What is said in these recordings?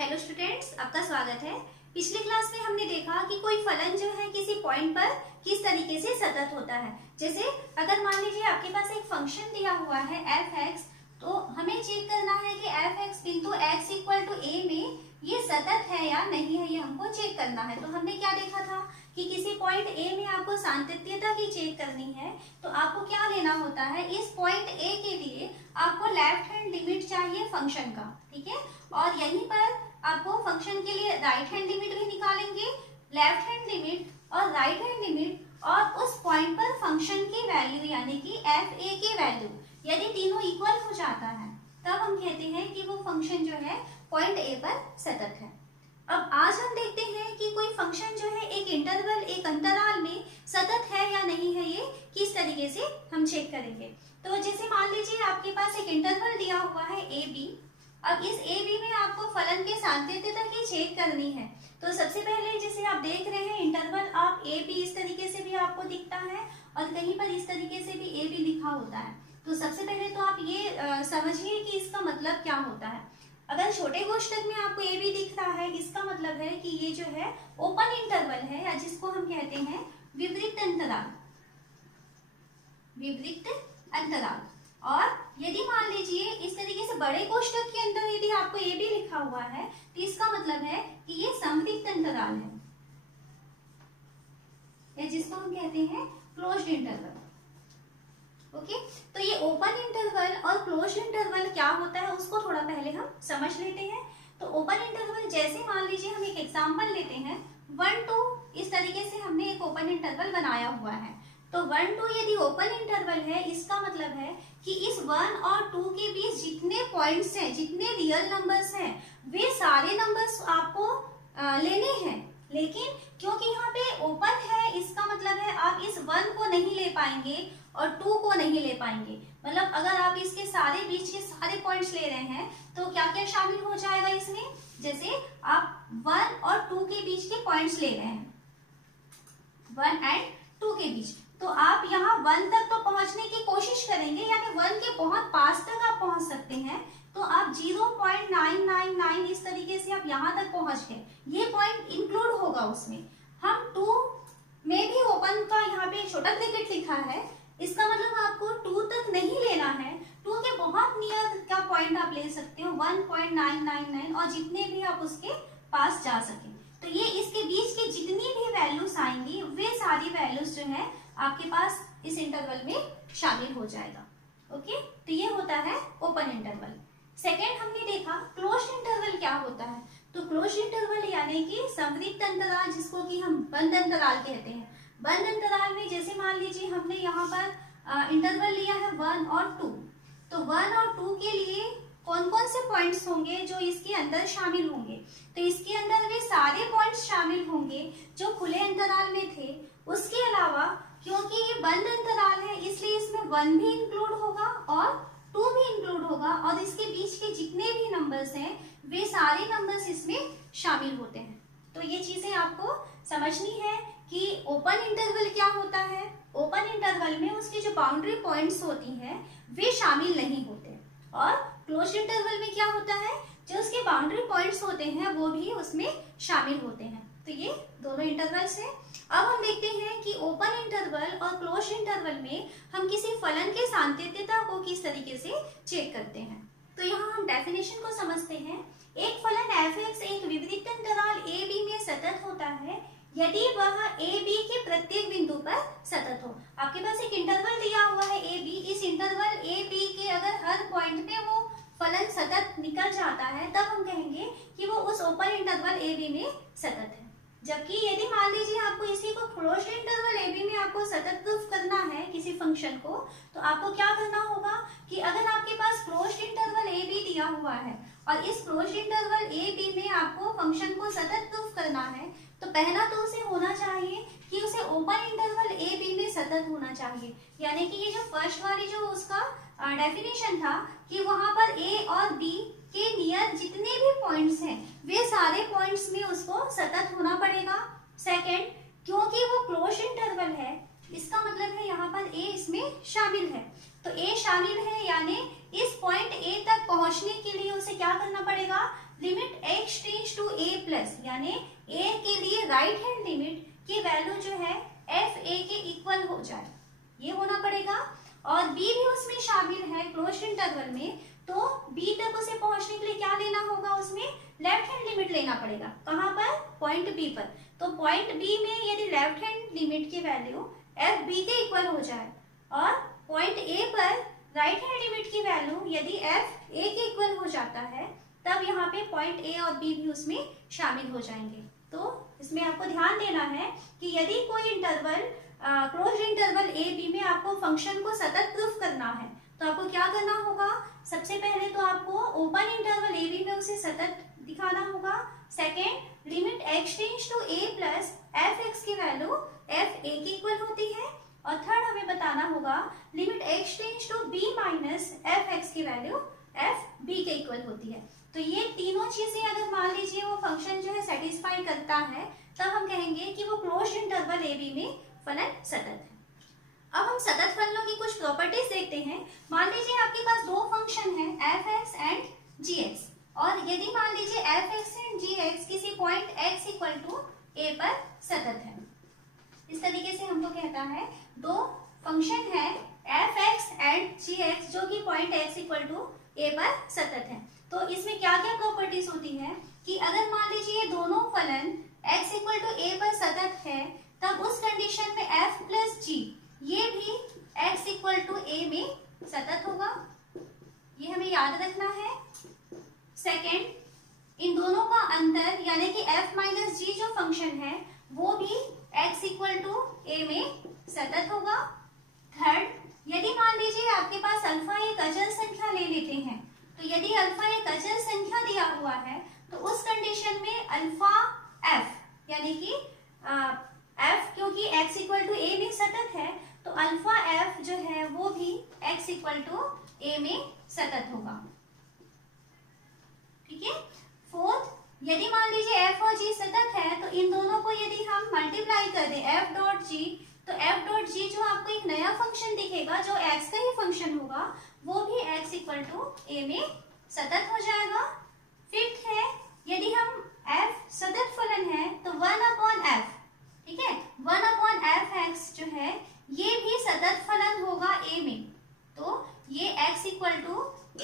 Hello students, आपका स्वागत है। पिछली क्लास में हमने देखा कि कोई फलन जो है किसी पॉइंट पर किस तरीके से सतत होता है। जैसे अगर मान लीजिए आपके पास एक फंक्शन दिया हुआ है f(x), तो हमें चेक करना है कि f(x) बिंदु x इक्वल टू a में ये सतत है या नहीं है, ये हमको चेक करना है। तो हमने क्या देखा था कि किसी पॉइंट a में आपको सातत्यता की चेक करनी है, तो आपको क्या लेना होता है, इस पॉइंट a के लिए आपको लेफ्ट हैंड लिमिट चाहिए फंक्शन का, ठीक है। और यहीं पर आपको फंक्शन के लिए राइट हैंड लिमिट भी निकालेंगे, लेफ्ट हैंड लिमिट और राइट हैंड लिमिट, और उस पॉइंट पर फंक्शन की वैल्यू यानी कि एफ ए की वैल्यू यदि तीनों इक्वल हो जाता है तब हम कहते हैं कि वो फंक्शन जो है पॉइंट ए पर सतत है। अब आज हम देखते हैं कि कोई फंक्शन जो है एक इंटरवल, एक अंतराल में सतत है या नहीं है, ये किस तरीके से हम चेक करेंगे। तो जैसे मान लीजिए आपके पास एक इंटरवल दिया हुआ है ए बी। अब इस ए बी में आपको फलन के सातत्यता की चेक करनी है। तो सबसे पहले जैसे आप देख रहे हैं इंटरवल, आप ए बी इस तरीके से भी आपको दिखता है और कहीं पर इस तरीके से भी ए बी लिखा होता है। तो सबसे पहले तो आप ये समझिए कि इसका मतलब क्या होता है। अगर छोटे कोष्ठक में आपको ए बी दिख रहा है, इसका मतलब है कि ये जो है ओपन इंटरवल है, या जिसको हम कहते हैं विवृत अंतराल, विवृत अंतराल। और यदि मान लीजिए इस तरीके से बड़े कोष्ठक के अंदर यदि आपको ए बी लिखा हुआ है, तो इसका मतलब है कि ये समवृत्त अंतराल है, या जिसको हम कहते हैं क्लोज्ड इंटरवल। ओके, तो ये ओपन इंटरवल और क्लोज्ड इंटरवल क्या होता है उसको थोड़ा पहले हम समझ लेते हैं। तो ओपन इंटरवल, जैसे मान लीजिए हम एक एग्जांपल लेते हैं 1 2, इस तरीके से हमने एक ओपन इंटरवल बनाया हुआ है। तो 1 2 यदि ओपन इंटरवल है, इसका मतलब है कि इस 1 और 2 के बीच जितने पॉइंट्स हैं, जितने रियल नंबर्स हैं, वे सारे नंबर्स आपको लेने हैं। लेकिन क्योंकि यहाँ पे ओपन है, इसका मतलब है आप इस 1 को नहीं ले पाएंगे और 2 को नहीं ले पाएंगे। मतलब अगर आप इसके सारे बीच के सारे पॉइंट्स ले रहे हैं तो क्या क्या शामिल हो जाएगा इसमें। जैसे आप 1 और 2 के बीच के पॉइंट्स ले रहे हैं, 1 एंड 2 के बीच, तो आप यहाँ 1 तक तो पहुंचने की कोशिश करेंगे, यानी 1 के बहुत पास तक आप पहुंच सकते हैं। तो आप 0.999 इस तरीके से आप यहाँ तक पहुंच गए, ये पॉइंट इंक्लूड होगा उसमें। हम 2 में भी ओपन का यहाँ पे छोटा ब्रैकेट लिखा है, इसका मतलब आपको 2 तक नहीं लेना है, 2 के बहुत नियर का पॉइंट आप ले सकते हो 1.999, और जितने भी आप उसके पास जा सके। तो ये इसके बीच की जितनी भी वैल्यूज आएंगी वे सारी वैल्यूज जो है आपके पास इस इंटरवल में शामिल हो जाएगा। ओके, तो ये होता है ओपन इंटरवल। सेकेंड हमने देखा क्लोज्ड इंटरवल क्या होता है। तो क्लोज्ड इंटरवल यानी कि समवृत्त अंतराल, जिसको कि हम बंद अंतराल कहते हैं। बंद अंतराल में जैसे मान लीजिए हमने यहाँ पर इंटरवल लिया है 1 और 2, तो 1 और 2 के लिए कौन कौन से पॉइंट्स होंगे जो इसके अंदर शामिल होंगे। तो इसके अंदर वे सारे पॉइंट्स शामिल होंगे जो खुले अंतराल में थे। उसके अलावा क्योंकि ये बंद अंतराल है, इसलिए इसमें 1 भी इंक्लूड होगा और 2 भी इंक्लूड होगा, और इसके बीच के जितने भी नंबर्स हैं वे सारे नंबर्स इसमें शामिल होते हैं। तो ये चीजें आपको समझनी है कि ओपन इंटरवल क्या होता है। ओपन इंटरवल में उसकी जो बाउंड्री पॉइंट्स होती हैं वे शामिल नहीं होते, और क्लोज्ड इंटरवल में क्या होता है, जो उसके बाउंड्री पॉइंट्स होते हैं वो भी उसमें शामिल होते हैं। तो ये दोनों इंटरवल्स हैं। अब हम देखते हैं कि ओपन इंटरवल और क्लोज्ड इंटरवल में हम किसी फलन के सातत्यता को किस तरीके से चेक करते हैं। तो यहाँ हम डेफिनेशन को समझते हैं। एक फलन f(x) एक विवृत अंतराल a b में सतत होता है यदि वह a b के प्रत्येक बिंदु पर सतत हो। आपके पास एक इंटरवल दिया हुआ है a b, इस इंटरवल a b के अगर हर पॉइंट पे वो फलन सतत निकल जाता है, तब हम कहेंगे कि वो उस ओपन इंटरवल a b में सतत है। जबकि यदि मान लीजिए आपको इसी को क्लोज्ड इंटरवल ए बी में आपको सतत प्रूफ करना है किसी फंक्शन को, तो आपको क्या करना होगा कि अगर आपके पास क्लोज्ड इंटरवल ए बी दिया हुआ है और इस क्लोज्ड इंटरवल ए बी में आपको फंक्शन को सतत प्रूफ करना है, तो पहला तो उसे होना चाहिए कि उसे ओपन इंटरवल ए बी में सतत होना चाहिए। यानी कि ये जो फर्स्ट वाली जो उसका डेफिनेशन था कि वहां पर ए और बी के नियर जितने भी पॉइंट्स हैं वे सारे पॉइंट्स में उसको सतत होना पड़ेगा। सेकंड, क्योंकि वो क्लोज्ड इंटरवल है, इसका मतलब है यहाँ पर ए इसमें शामिल है। तो ए शामिल है यानी इस पॉइंट ए तक पहुंचने के लिए उसे क्या करना पड़ेगा, लिमिट एक्सट्रीम ए प्लस, यानी ए के लिए राइट हैंड लिमिट की वैल्यू जो है एफ ए के इक्वल हो जाए, ये होना पड़ेगा। और बी भी उसमें शामिल है क्लोज्ड इंटरवल में, तो बी तक उसे पहुंचने के लिए क्या लेना होगा, उसमें लेफ्ट हैंड लिमिट लेना पड़ेगा। कहां पर, पॉइंट बी पर। तो पॉइंट बी में यदि लेफ्ट हैंड लिमिट की वैल्यू एफ बी के इक्वल हो जाए और पॉइंट ए पर राइट हैंड लिमिट की वैल्यू यदि एफ ए के इक्वल हो जाता है, तब यहाँ पे पॉइंट ए और बी भी उसमें शामिल हो जाएंगे। तो इसमें आपको ध्यान देना है कि यदि कोई interval closed interval a b में आपको फंक्शन को सतत प्रूफ करना है, तो आपको क्या करना होगा, सबसे पहले तो आपको ओपन इंटरवल ए बी में उसे सतत दिखाना होगा। Second, limit x tends to a plus f x की वैल्यू एफ ए की इक्वल होती है। और थर्ड, हमें बताना होगा limit x tends to b minus F x की वैल्यू एफ बी के इक्वल होती है। तो ये तीनों चीजें अगर मान लीजिए वो फंक्शन जो है सेटिस्फाई करता है, तब हम कहेंगे कि वो क्लोज्ड इंटरवल ए बी में फलन सतत है। अब हम सतत फलनों की कुछ प्रॉपर्टीज देखते हैं। मान लीजिए आपके पास दो फंक्शन है F x and g x, और यदि मान लीजिए f x and g x किसी point x equal to a पर सतत है, इस तरीके से हमको कहता है दो फंक्शन है F x and g x जो कि point x equal to a पर सतत है। तो इसमें क्या क्या प्रॉपर्टीज होती है कि अगर मान लीजिए दोनों फलन x इक्वल टू ए पर सतत है, तब उस कंडीशन में f प्लस जी ये भी x इक्वल टू ए में सतत होगा, ये हमें याद रखना है। सेकेंड, इन दोनों का अंतर यानी कि f माइनस जी जो फंक्शन है वो भी x इक्वल टू ए में सतत होगा। थर्ड, यदि मान लीजिए आपके पास अल्फा एक अचल संख्या ले लेते हैं, तो यदि अल्फा एक अचल संख्या दिया हुआ है, तो उस कंडीशन में अल्फा एफ यानी कि एफ क्योंकि x इक्वल टू ए में सतत है, तो अल्फा एफ जो है वो भी x इक्वल टू ए में सतत होगा। ठीक है। फोर्थ, यदि मान लीजिए f और g सतत है, तो इन दोनों को यदि हम मल्टीप्लाई कर दें f डॉट g, तो f डॉट g जो आपको एक नया फंक्शन दिखेगा जो x का ही फंक्शन होगा, वो भी x इक्वल टू ए में सतत हो जाएगा। फिफ्थ है, यदि हम f सतत फलन है तो 1/f, ठीक है, 1/f(x) जो है ये भी सतत फलन होगा a में, तो ये x इक्वल टू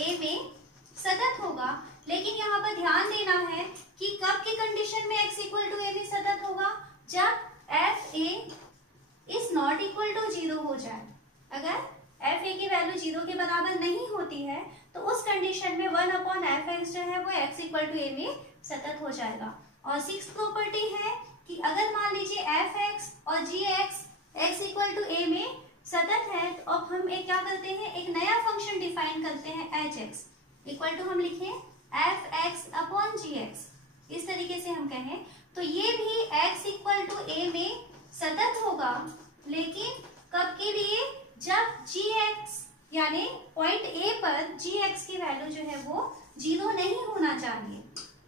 ए में सतत होगा। लेकिन यहाँ पर ध्यान देना है कि कब की कंडीशन में x इक्वल टू ए में सतत होगा, जब f a is not equal to 0 हो जाए। अगर f a की वैल्यू 0 के बराबर नहीं होती है, तो उस कंडीशन में 1/f(x) जो है वो x इक्वल टू ए में सतत हो जाएगा। और सिक्स्थ प्रॉपर्टी है कि अगर मान लीजिए f(x) और g(x) x इक्वल टू ए में सतत है, तो अब हम एक क्या करते हैं, एक नया फंक्शन डिफाइन करते हैं hx इक्वल टू हम लिखें f(x)/gx। इस तरीके से हम कहें तो ये भी x इक्वल टू ए में सतत होगा, लेकिन कब के लिए, जब gx यानी पॉइंट ए पर gx की वैल्यू जो है वो 0 नहीं होना चाहिए।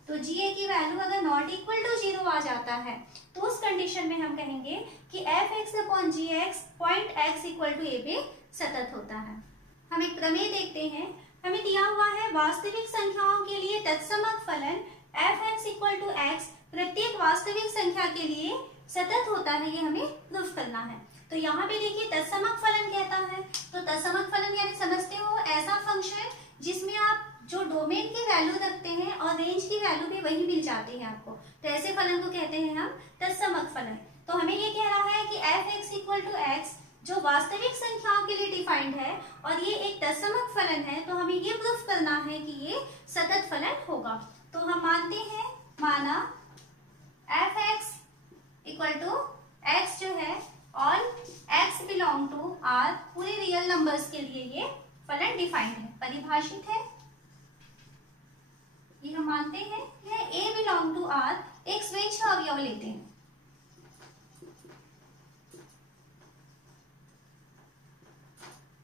तो ga की वैल्यू अगर नॉट इक्वल टू 0 आ जाता है, तो उस कंडीशन में हम कहेंगे कि f(x)/gx point x equal to a पे सतत होता है। हम एक प्रमेय देखते हैं। हमें दिया हुआ है वास्तविक संख्याओं के लिए तत्समक फलन f(x) इक्वल टू x प्रत्येक वास्तविक संख्या के लिए सतत होता है, ये हमें प्रूफ करना है। तो यहाँ पे देखिए तत्समक फलन कहता है, तो तत्समक फलन यानी समझते हो ऐसा फंक्शन जिसमें आप जो डोमेन की वैल्यू रखते हैं और रेंज की वैल्यू भी वही मिल जाती है आपको, तो ऐसे फलन को कहते हैं हम तत्समक फलन। तो हमें ये कह रहा है कि f(x) इक्वल टू x जो वास्तविक संख्याओं के लिए डिफाइंड है और ये एक तत्समक फलन है, तो हमें ये प्रूफ करना है कि ये सतत फलन होगा। तो हम मानते हैं, माना f(x) इक्वल टू x जो है और x बिलोंग टू r पूरे रियल नंबर्स के लिए ये फलन डिफाइंड है, परिभाषित है। ये हम मानते हैं यह a बिलोंग टू r एक स्वेच्छ अवयव लेते हैं।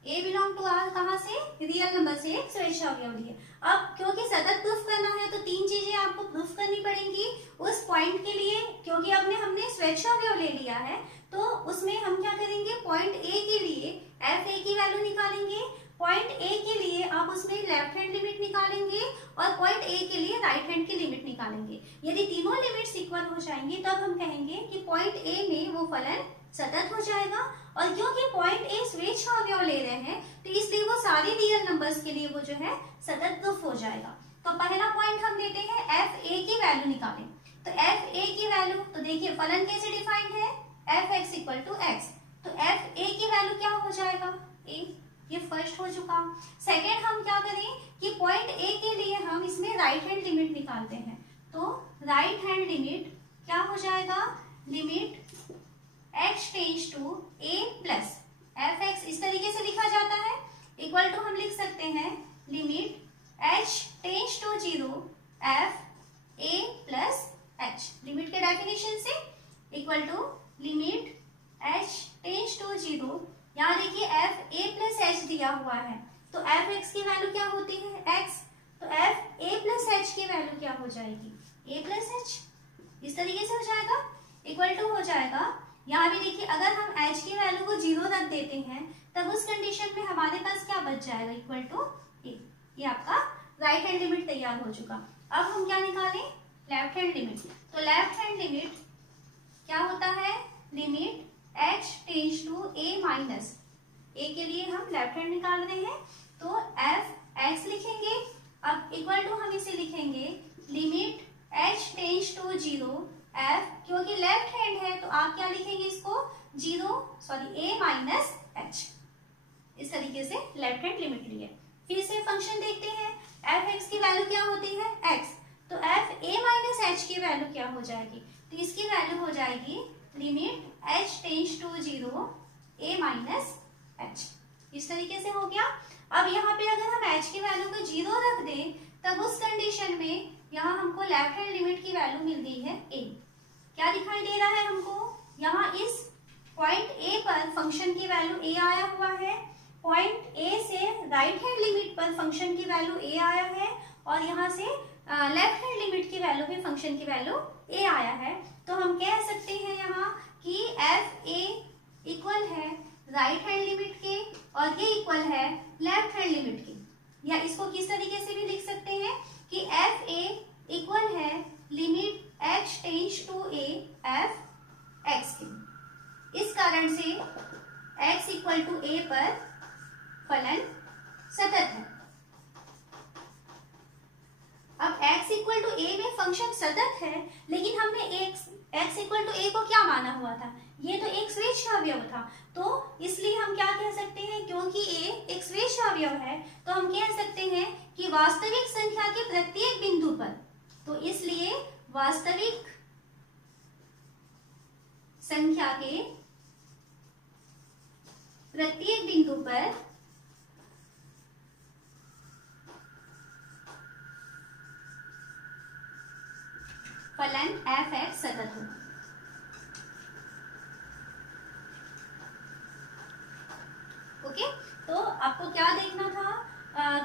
a बिलोंग टू r कहां से, रियल नंबर से एक स्वेच्छ अवयव लिए। अब क्योंकि सतत प्रूफ करना है तो तीन चीजें आपको प्रूफ करनी पड़ेंगी उस पॉइंट के लिए, क्योंकि हमने स्वेच्छ अवयव ले लिया है, तो उसमें हम क्या करेंगे, पॉइंट a के लिए f a की वैल्यू निकालेंगे। पॉइंट a के लिए आप उसमें लेफ्ट हैंड लिमिट निकाल निकालेंगे और पॉइंट ए के लिए राइट हैंड की लिमिट निकालेंगे। यदि तीनों लिमिट्स इक्वल हो जाएंगी तब हम कहेंगे कि पॉइंट ए में वो फलन सतत हो जाएगा। और क्योंकि पॉइंट ए स्वेच्छ अवयव ले रहे हैं तो इसलिए वो सारे रियल नंबर्स के लिए वो जो है सतत प्रूफ हो जाएगा। तो पहला पॉइंट हम लेते हैं एफ ए की वैल्यू निकालें। तो एफ ए की वैल्यू, तो देखिए फलन कैसे डिफाइंड है, F x equal to x. तो एफ ए की वैल्यू क्या हो जाएगा, ए, ये फर्स्ट हो चुका। सेकेंड हम क्या करें कि पॉइंट ए के लिए हम इसमें राइट हैंड लिमिट निकालते हैं। तो राइट हैंड लिमिट क्या हो जाएगा, limit x tends to a plus f x, इस तरीके से लिखा जाता है, इक्वल टू हम लिख सकते हैं limit h tends to 0 f a plus h। Limit के डेफिनेशन से equal to limit h tends to 0, यहाँ देखिए f a प्लस h दिया हुआ है, तो f x की वैल्यू क्या होती है x, तो f a प्लस h की वैल्यू क्या हो जाएगी, a प्लस h, इस तरीके से हो जाएगा, इक्वल टू हो जाएगा। यहाँ भी देखिए अगर हम h की वैल्यू को 0 रख देते हैं तब उस कंडीशन में हमारे पास क्या बच जाएगा, इक्वल टू a। ये आपका राइट हैंड लिमिट तैयार हो चुका। अब हम क्या निकालें, लेफ्ट हैंड लिमिट। तो लेफ्ट हैंड लिमिट क्या होता है, limit h tends to a minus, a के लिए हम लेफ्ट हैंड निकाल रहे हैं तो f x लिखेंगे। अब इक्वल टू हम इसे लिखेंगे limit h tends to 0 f, क्योंकि लेफ्ट हैंड है तो आप क्या लिखेंगे इसको, a माइनस h। इस तरीके से लेफ्ट हैंड लिमिट लिए। फिर से फंक्शन देखते हैं, f x की वैल्यू क्या होती है x, तो f a माइनस h की वैल्यू क्या हो जाएगी, तो इसकी वैल्यू हो जाएगी limit h tends to 0 a minus h। इस तरीके से हो गया। अब यहाँ पे अगर हम h की वैल्यू को 0 रख दें तब उस कंडीशन में यहाँ हमको लेफ्ट हैंड लिमिट की वैल्यू मिल गई है a। क्या दिखाई दे रहा है हमको, यहाँ इस पॉइंट a पर फंक्शन की वैल्यू a आया हुआ है, पॉइंट a से राइट हैंड लिमिट पर फंक्शन की वैल्यू a आया है, और यहाँ से लेफ्ट हैंड लिमिट की वैल्यू भी फंक्शन की वैल्यू a आया है। तो हम कह सकते हैं यहाँ कि एफ ए इक्वल है राइट हैंड लिमिट के और ये इक्वल है लेफ्ट हैंड लिमिट के। या इसको किस तरीके से भी लिख सकते हैं कि एफ ए इक्वल है limit h tends to a f x की। इस कारण से x इक्वल टू a पर फलन सतत है। अब x इक्वल टू a में फंक्शन सतत है, लेकिन हमने x इक्वल टू a को क्या माना हुआ था, ये तो एक स्वेच्छ अवयव था, तो इसलिए हम क्या कह सकते हैं, क्योंकि a एक स्वेच्छ अवयव है तो हम कह सकते हैं कि वास्तविक संख्या के प्रत्येक बिंदु पर, तो इसलिए वास्तविक संख्या के प्रत्येक बिंदु पर फलन एफ एक्स सतत हो। ओके, तो आपको क्या देखना था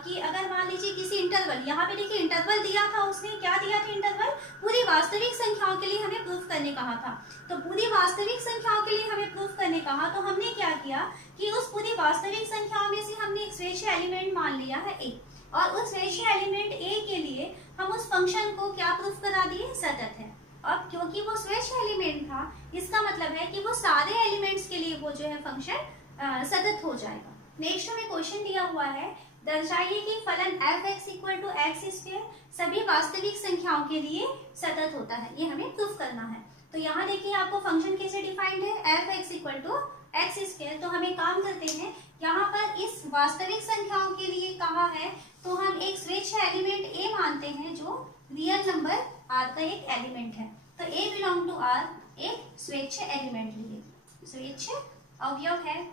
कि अगर मान लीजिए किसी इंटरवल, यहाँ पे देखिए इंटरवल दिया था, उसने क्या दिया था इंटरवल, पूरी वास्तविक संख्याओं के लिए हमें प्रूफ करने कहा था। तो पूरी वास्तविक संख्याओं के लिए हमें प्रूफ करने कहा तो हमने क्या किया कि उस पूरी वास्तविक संख्याओं में से हमने एक स्वेच्छ एलिमेंट मान लिया है a, और उस स्वेच्छ एलिमेंट a के लिए हम उस फंक्शन को क्या प्रूफ करा दिए, सतत है। अब क्योंकि वो स्वेच्छ एलिमेंट था, इसका मतलब है कि वो सारे एलिमेंट्स के लिए वो जो है फंक्शन सतत हो जाएगा। नेक्स्ट हमें क्वेश्चन दिया हुआ है, दर्शाइए कि फलन F x equal to X square सभी वास्तविक संख्याओं के लिए सतत होता है। ये हमें प्रूफ करना है। तो यहाँ देखिए आपको फंक्शन कैसे डिफाइंड है, F x equal to X square. तो हम एक काम करते हैं, यहाँ पर इस वास्तविक संख्याओं के लिए कहा है तो हम एक स्वेच्छ एलिमेंट ए मानते हैं जो रियल नंबर आर का एक एलिमेंट है। तो ए बिलोंग टू आर एक स्वेच्छ एलिमेंट लिए, स्वेच्छ अवयव है।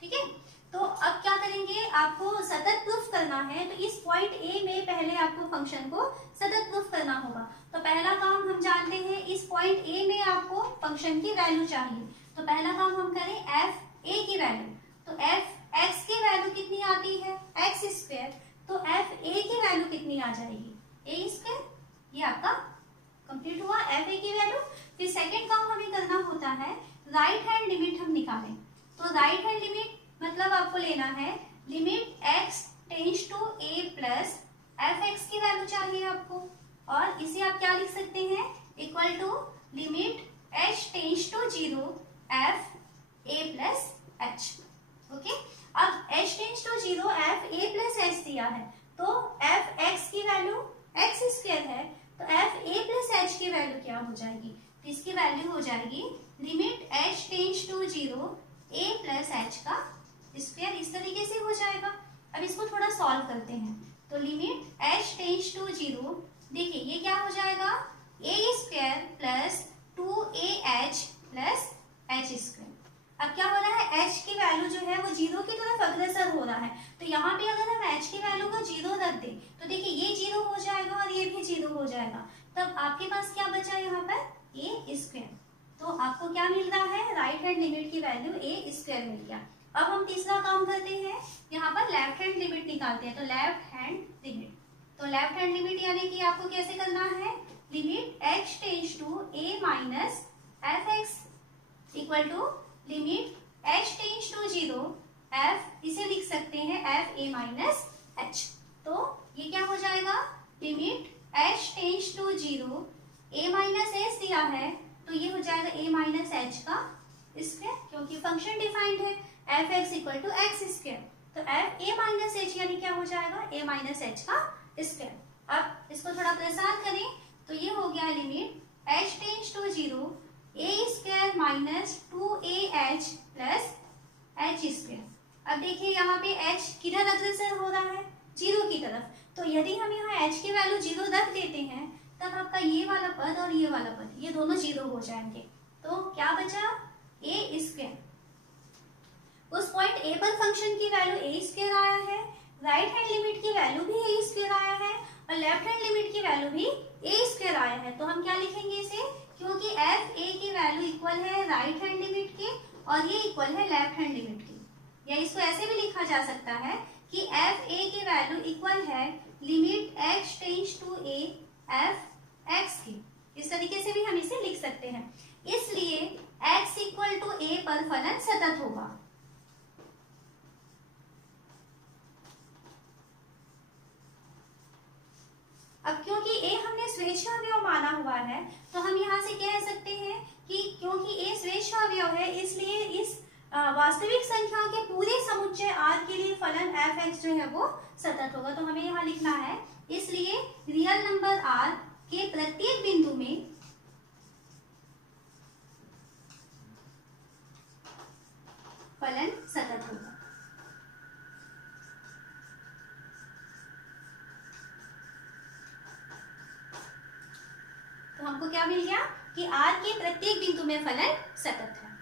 ठीक है, तो अब क्या करेंगे, आपको सतत प्रूफ करना है। तो इस पॉइंट ए में पहले आपको फंक्शन को सतत प्रूफ करना होगा। तो पहला काम हम जानते हैं, इस पॉइंट ए में आपको फंक्शन की वैल्यू चाहिए। तो पहला काम हम करें एफ ए की वैल्यू। तो एफ एक्स की वैल्यू कितनी आती है, एक्स स्क्वायर। तो एफ ए की वैल्यू कितनी आ जाएगी, ए स्क्वायर। ये आपका कंप्लीट हुआ एफ ए की वैल्यू। फिर सेकेंड काम हमें करना होता है, राइट हैंड लिमिट हम निकालें। तो राइट हैंड लिमिट मतलब आपको लेना है limit x tends to a plus f x की वैल्यू चाहिए आपको, और इसे आप क्या लिख सकते हैं, equal to limit h tends to 0 f a plus h. Okay, अब h tends to 0 f a plus h दिया है, तो एफ एक्स की वैल्यू एक्स स्क्वायर है, तो एफ ए प्लस एच की वैल्यू क्या हो जाएगी, तो इसकी वैल्यू हो जाएगी limit h tends to 0 A plus H का स्क्वायर। इस तरीके से हो जाएगा। अब इसको थोड़ा सॉल्व करते हैं, तो लिमिट एच टेंड्स टू 0, देखिए ये क्या हो जाएगा, a square plus 2aH plus H square. अब क्या हो रहा है, h की वैल्यू जो है वो 0 की तरफ अग्रसर हो रहा है, तो यहाँ पे अगर हम h की वैल्यू को 0 रख दें तो देखिए ये 0 हो जाएगा और ये भी 0 हो जाएगा, तब आपके पास क्या बचा यहाँ पर a स्क्वायर। तो आपको क्या मिल रहा है, राइट हैंड लिमिट की वैल्यू a स्क्वायर मिल गया। अब हम तीसरा काम करते हैं, यहाँ पर लेफ्ट हैंड लिमिट निकालते हैं, तो लेफ्ट हैंड लिमिट, तो लेफ्ट हैंड लिमिट यानी कि आपको कैसे करना है, limit h tends to a minus F x equal to limit h tends to 0 f, इसे लिख सकते हैं f a माइनस h। तो ये क्या हो जाएगा, limit h tends to 0 a minus h दिया है, तो ये हो जाएगा a माइनस h का स्क्वायर, क्योंकि फंक्शन डिफाइंड है F x equal to X square, तो एफ ए माइनस एच यानी क्या हो जाएगा, ए माइनस एच का स्क्वायर। अब इसको थोड़ा प्रसार करें, तो ये हो गया limit h tends to 0 A square minus 2aH plus H square. अब देखिए यहाँ पे h किधर अग्रसर हो रहा है, 0 की तरफ, तो यदि हम यहाँ h की वैल्यू 0 रख देते हैं, तब आपका ये वाला पद और ये वाला पद ये दोनों 0 हो जाएंगे, तो क्या बचा, a स्क्वायर। उस पॉइंट a पर फंक्शन की वैल्यू a स्क्वायर आया है, राइट हैंड लिमिट की वैल्यू भी a स्क्वायर आया है, और लेफ्ट हैंड लिमिट की वैल्यू भी a स्क्वायर आया है, तो हम क्या लिखेंगे इसे, क्योंकि एफ ए की वैल्यू इक्वल है राइट हैंड लिमिट के और ये इक्वल है लेफ्ट हैंड लिमिट की, या इसको ऐसे भी लिखा जा सकता है कि एफ ए की वैल्यू इक्वल है limit x tends to A F x की, इस तरीके से भी हम इसे लिख सकते हैं। इसलिए एक्स इक्वल टू ए पर फलन सतत होगा। अब क्योंकि a हमने स्वेच्छावयव माना हुआ है, तो हम यहाँ से कह सकते हैं कि क्योंकि a स्वेच्छावयव है, इसलिए इस वास्तविक संख्या के पूरे समुच्चय r के लिए फलन f(x) जो है वो सतत होगा। तो हमें यहाँ लिखना है, इसलिए रियल नंबर r के प्रत्येक बिंदु में फलन सतत होगा। तो हमको क्या मिल गया कि r के प्रत्येक बिंदु में फलन सतत है।